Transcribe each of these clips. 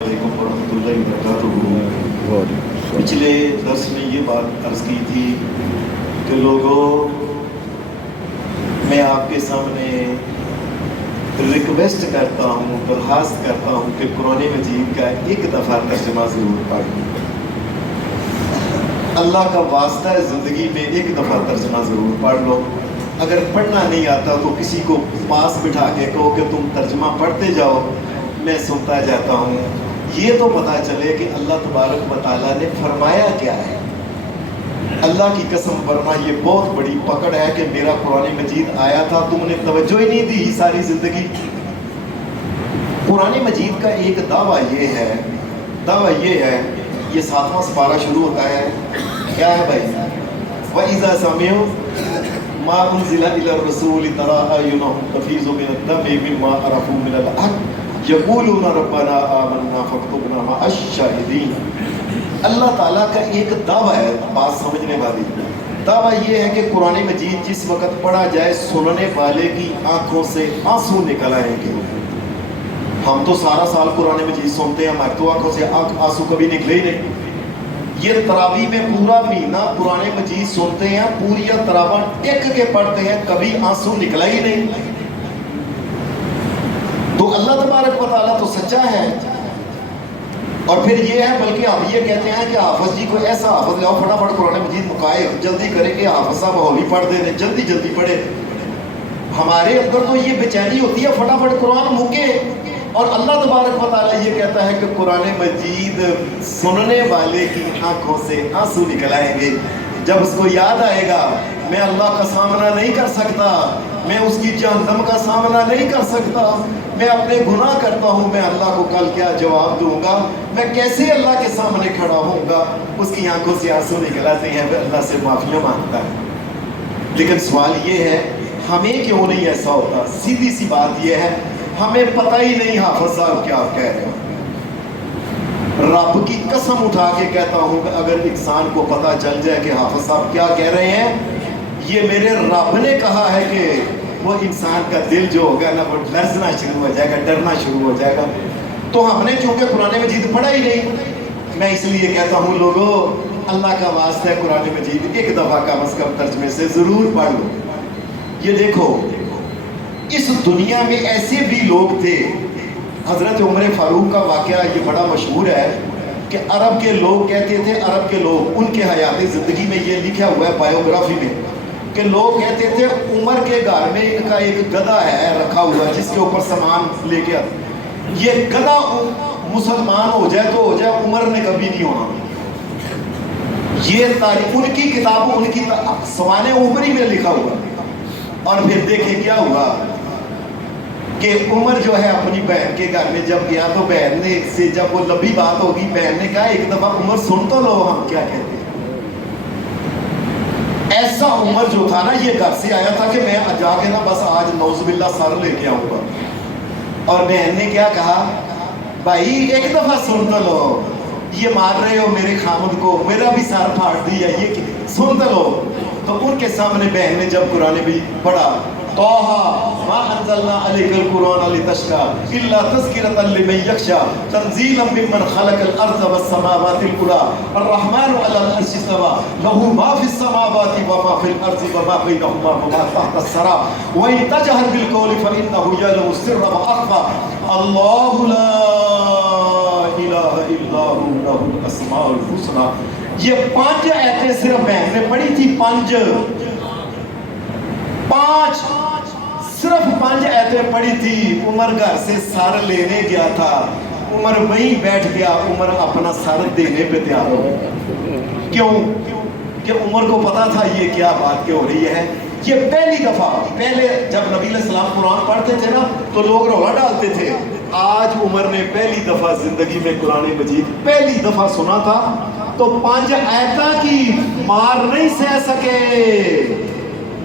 علیکم ورحمۃ اللہ وبرکاتہ۔ پچھلے درس میں یہ بات عرض کی تھی کہ لوگوں، میں آپ کے سامنے ریکویسٹ کرتا ہوں، درخواست کرتا ہوں کہ قرآن مجید کا ایک دفعہ ترجمہ ضرور پڑھیں۔ اللہ کا واسطہ ہے، زندگی میں ایک دفعہ ترجمہ ضرور پڑھ لو۔ اگر پڑھنا نہیں آتا تو کسی کو پاس بٹھا کے کہو کہ تم ترجمہ پڑھتے جاؤ، میں سنتا جاتا ہوں۔ یہ تو پتہ چلے کہ اللہ تبارک و تعالیٰ نے فرمایا کیا ہے۔ اللہ کی قسم ورنہ یہ بہت بڑی پکڑ ہے کہ میرا قرآن مجید آیا تھا، تم نے توجہ ہی نہیں دی ساری زندگی۔ قرآن مجید کا ایک دعویٰ یہ ہے، یہ 7واں سپارہ شروع ہوتا ہے، کیا ہے بھائی؟ وَإِذَا سَمِعُوا مَا أُنزِلَ إِلَى الرَّسُولِ تَرَىٰ أَعْيُنَهُمْ تَفِيضُ مِنَ الدَّمْعِ مِمَّا عَرَفُوا مِنَ الْحَقِّ یقولون ربنا آمنا فاکتبنا مع الشاہدین۔ اللہ تعالیٰ کا ایک دعویٰ ہے، بات سمجھنے والی۔ دعویٰ یہ ہے کہ قرآن مجید جس وقت پڑھا جائے سننے والے کی آنکھوں سے آنسو نکل آئیں گے۔ ہم تو سارا سال قرآن مجید سنتے ہیں، ہماری تو آنکھوں سے آنسو کبھی نکلے ہی نہیں۔ یہ تراویح میں پورا مہینہ قرآن مجید سنتے ہیں، پوری تراویح ٹک کے پڑھتے ہیں، کبھی آنسو نکلا ہی نہیں۔ تو اللہ تبارک و تعالیٰ تو سچا ہے۔ اور پھر یہ ہے، بلکہ ہم یہ کہتے ہیں کہ حافظ جی کو ایسا حافظ لاؤ فٹافٹ قرآن مجید مکائے، جلدی کرے کہ حافظ صاحب ہولی پڑھ دیں، جلدی جلدی پڑھے۔ ہمارے اندر تو یہ بے چینی ہوتی ہے فٹافٹ قرآن مکے، اور اللہ تبارک و تعالیٰ یہ کہتا ہے کہ قرآن مجید سننے والے کی آنکھوں سے آنسو نکل آئیں گے۔ جب اس کو یاد آئے گا میں اللہ کا سامنا نہیں کر سکتا، میں اس کی جہنم کا سامنا نہیں کر سکتا، میں اپنے گناہ کرتا ہوں، میں اللہ کو کل کیا جواب دوں گا، میں کیسے اللہ کے سامنے کھڑا ہوں گا، اس کی آنکھوں سے آنسو نکل آتے ہیں، وہ اللہ سے معافیاں مانگتا ہے۔ لیکن سوال یہ ہے ہمیں کیوں نہیں ایسا ہوتا؟ سیدھی سی بات یہ ہے، ہمیں پتہ ہی نہیں حافظ صاحب کیا کہہ رہے ہیں۔ رب کی قسم اٹھا کے کہتا ہوں کہ اگر انسان کو پتہ چل جائے کہ حافظ صاحب کیا کہہ رہے ہیں، یہ میرے رب نے کہا ہے، کہ وہ انسان کا دل جو ہوگا نا وہ لرزنا شروع ہو جائے گا، ڈرنا شروع ہو جائے گا۔ تو ہم نے چونکہ قرآن مجید پڑھا ہی نہیں، میں اس لیے کہتا ہوں لوگوں، اللہ کا واسطہ ہے قرآن مجید ایک دفعہ کم از کم ترجمے سے ضرور پڑھ لو۔ یہ دیکھو، اس دنیا میں ایسے بھی لوگ تھے، حضرت عمر فاروق کا واقعہ یہ بڑا مشہور ہے کہ عرب کے لوگ کہتے تھے، عرب کے لوگ، ان کے حیات زندگی میں یہ لکھا ہوا ہے بایوگرافی میں، کہ لوگ کہتے تھے عمر کے گھر میں ان کا ایک گدھا ہے رکھا ہوا جس کے اوپر سامان لے کے آتے، یہ گدھا مسلمان ہو جائے تو ہو جائے، عمر نے کبھی نہیں ہونا۔ یہ تاریخ ان کی کتابوں، ان کی سوانح عمری میں لکھا ہوا۔ اور پھر دیکھیں کیا ہوا کہ عمر جو ہے اپنی بہن کے گھر میں جب گیا تو بہن نے سے جب وہ لمبی بات ہوگی، بہن نے کہا ایک دفعہ عمر سن تو لو ہم کیا کہتے ہیں۔ ایسا عمر جو تھا نا، یہ گھر سے آیا تھا کہ میں جا کے نا بس آج نعوذ باللہ سر لے کے آؤں گا، اور بہن نے کیا کہا، بھائی ایک دفعہ سن تو لو، یہ مار رہے ہو میرے خامد کو، میرا بھی سر پھاڑ دیا، یہ سن تو لو۔ تو ان کے سامنے بہن نے جب قرآن بھی پڑھا، طٰہٰ مَا أَنزَلْنَا عَلَيْكَ الْقُرْآنَ لِتَشْقَىٰ إِلَّا تَذْكِرَةً لِّمَن يَخْشَىٰ تَنزِيلًا مِّمَّنْ خَلَقَ الْأَرْضَ وَالسَّمَاوَاتِ الْعُلَىٰ الرَّحْمَٰنُ عَلَى الْعَرْشِ اسْتَوَىٰ لَهُ مَا فِي السَّمَاوَاتِ وَمَا فِي الْأَرْضِ وَمَا بَيْنَهُمَا وَمَا تَحْتَ الثَّرَىٰ وَإِن تَجْهَرْ بِالْقَوْلِ فَإِنَّهُ يَعْلَمُ السِّرَّ وَأَخْفَىٰ اللَّهُ لَا إِلَٰهَ إِلَّا هُوَ لَهُ الْأَسْمَاءُ الْحُسْنَىٰ۔ یہ 5 آیتیں صرف بہن نے پڑھی تھی، 5 صرف 5 آیتیں پڑھی تھی۔ عمر گھر سے سر لینے گیا تھا، عمر وہیں بیٹھ گیا، عمر اپنا سر دینے پہ تیار ہو گیا۔ کیوں؟ کہ عمر کو پتا تھا یہ کیا بات کیوں ہو رہی ہے۔ یہ پہلی دفعہ، پہلے جب نبی علیہ السلام قرآن پڑھتے تھے نا تو لوگ رولا ڈالتے تھے، آج عمر نے پہلی دفعہ زندگی میں قرآن مجید پہلی دفعہ سنا تھا، تو 5 آیتیں کی مار نہیں سہ سکے،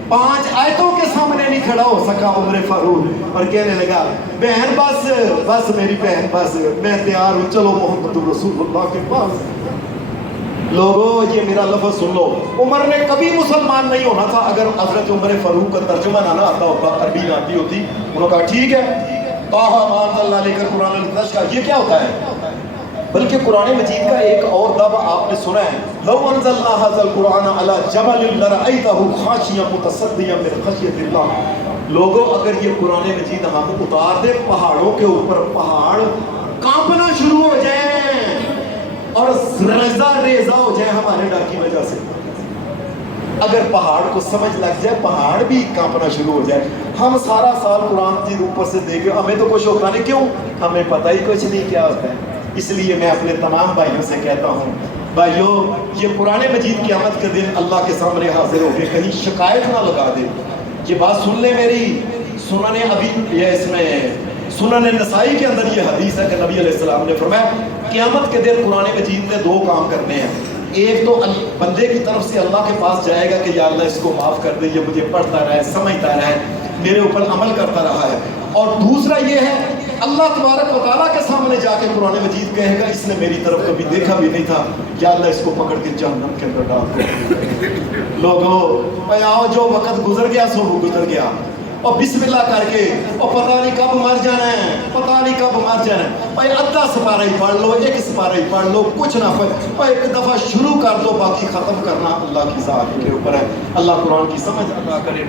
5 آیتوں کے سامنے نہیں کھڑا ہو سکا عمر فاروق، اور کہنے لگا بہن بس میری بہن بس، میں تیار ہوں، چلو محمد رسول اللہ کے پاس۔ لوگوں یہ میرا لفظ سن لو، عمر نے کبھی مسلمان نہیں ہونا تھا اگر حضرت عمر فاروق کا ترجمہ نہ آتا ہوتا، عربی نہ آتی ہوتی۔ انہوں نے کہا ٹھیک ہے، طٰہٰ مَا أَنزَلْنَا عَلَيْكَ الْقُرْآنَ لِتَشْقَىٰ، یہ کیا ہوتا ہے؟ بلکہ قرآن مجید کا ایک اور دعویٰ آپ نے سنا ہے، لو انزلنا ھذا القرآن علی جبل لرأیتہ خاشعا متصدعا من خشیۃ اللہ، لوگوں اگر یہ قرآن مجید ہم اتار دیں پہاڑوں کے اوپر، پہاڑ کانپنا شروع ہو جائیں اور ریزہ ریزہ ہو جائے ہمارے ڈر کی وجہ سے، اگر پہاڑ کو سمجھ لگ جائے پہاڑ بھی کانپنا شروع ہو جائے، ہم سارا سال قرآن مجید اوپر سے دیکھیں ہمیں تو کچھ ہوتا نہیں، کیوں؟ ہمیں پتہ ہی کچھ نہیں کیا ہوتا ہے۔ اس لیے میں اپنے تمام بھائیوں سے کہتا ہوں، بھائیوں یہ قرآن مجید قیامت کے دن اللہ کے سامنے حاضر ہو کے کہیں شکایت نہ لگا دے۔ یہ بات سن لیں میری، سنن ابی یہ اس میں سنن نسائی کے اندر یہ حدیث ہے کہ نبی علیہ السلام نے فرمایا قیامت کے دن قرآن مجید نے دو کام کرنے ہیں، ایک تو بندے کی طرف سے اللہ کے پاس جائے گا کہ یا اللہ اس کو معاف کر دے، یہ مجھے پڑھتا رہا ہے، سمجھتا رہا ہے، میرے اوپر عمل کرتا رہا ہے، اور دوسرا یہ ہے اللہ تبارک و تعالیٰ کے سامنے جا کے قرآن مجید کہے گا اس نے میری طرف کبھی دیکھا بھی نہیں تھا، یا اللہ اس کو پکڑ کے جہنم کے اندر ڈال دو۔ لوگوں آؤ، جو وقت گزر گیا سو وہ گزر گیا، اور بسم اللہ کر کے اور پتہ نہیں کب مر جانا ہے، پتہ نہیں کب مر جانا ہے، بھائی آدھا سپارہ ہی پڑھ لو، ایک سپارہ ہی پڑھ لو، کچھ نہ پڑھ، اور ایک دفعہ شروع کر دو، باقی ختم کرنا اللہ کی ذات کے اوپر ہے۔ اللہ قرآن کی سمجھ عطا کرے۔